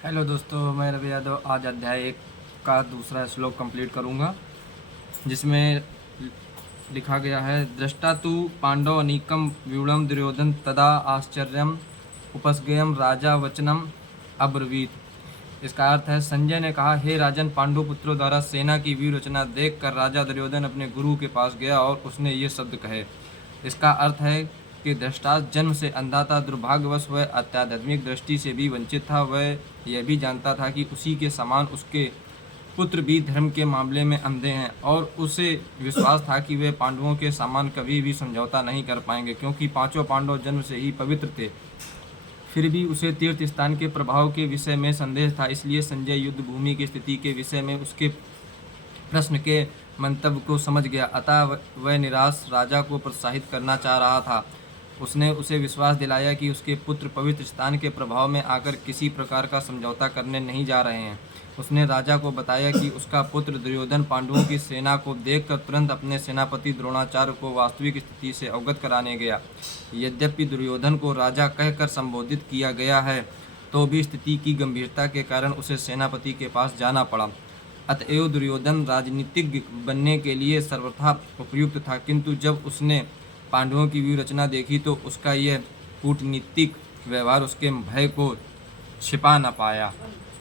Hello दोस्तों, मैं रवि यादव आज अध्याय 1 का दूसरा श्लोक कंप्लीट करूंगा, जिसमें लिखा गया है। दृष्टा तु पांडवानीकं व्यूढ़ं दुर्योधन तदा आश्चर्यम् उपसगेयं राजा वचनम अब्रवीत। इसका अर्थ है, संजय ने कहा, हे राजन, पांडु पुत्रों द्वारा सेना की व्यूह रचना देखकर राजा दुर्योधन अपने गुरु के पास गया और उसने ये शब्द कहे। इसका अर्थ है कि धृतराष्ट्र जन्म से अंधा था, दुर्भाग्यवश वह अत्याध्यात्मिक दृष्टि से भी वंचित था। वह यह भी जानता था कि उसी के समान उसके पुत्र भी धर्म के मामले में अंधे हैं, और उसे विश्वास था कि वे पांडवों के समान कभी भी समझौता नहीं कर पाएंगे, क्योंकि पांचों पांडव जन्म से ही पवित्र थे। फिर भी उसे तीर्थ स्थान के प्रभाव के विषय में संदेह था, इसलिए संजय युद्ध भूमि की स्थिति के विषय में उसके प्रश्न के मंतव्य को समझ गया। अतः वह निराश राजा को प्रोत्साहित करना चाह रहा था। उसने उसे विश्वास दिलाया कि उसके पुत्र पवित्र स्थान के प्रभाव में आकर किसी प्रकार का समझौता करने नहीं जा रहे हैं। उसने राजा को बताया कि उसका पुत्र दुर्योधन पांडवों की सेना को देखकर तुरंत अपने सेनापति द्रोणाचार्य को वास्तविक स्थिति से अवगत कराने गया। यद्यपि दुर्योधन को राजा कहकर संबोधित किया गया है, तो भी स्थिति की गंभीरता के कारण उसे सेनापति के पास जाना पड़ा। अतएव दुर्योधन राजनीतिज्ञ बनने के लिए सर्वथा उपयुक्त था, किंतु जब उसने पांडवों की व्यूह रचना देखी तो उसका यह कूटनीतिक व्यवहार उसके भय को छिपा न पाया।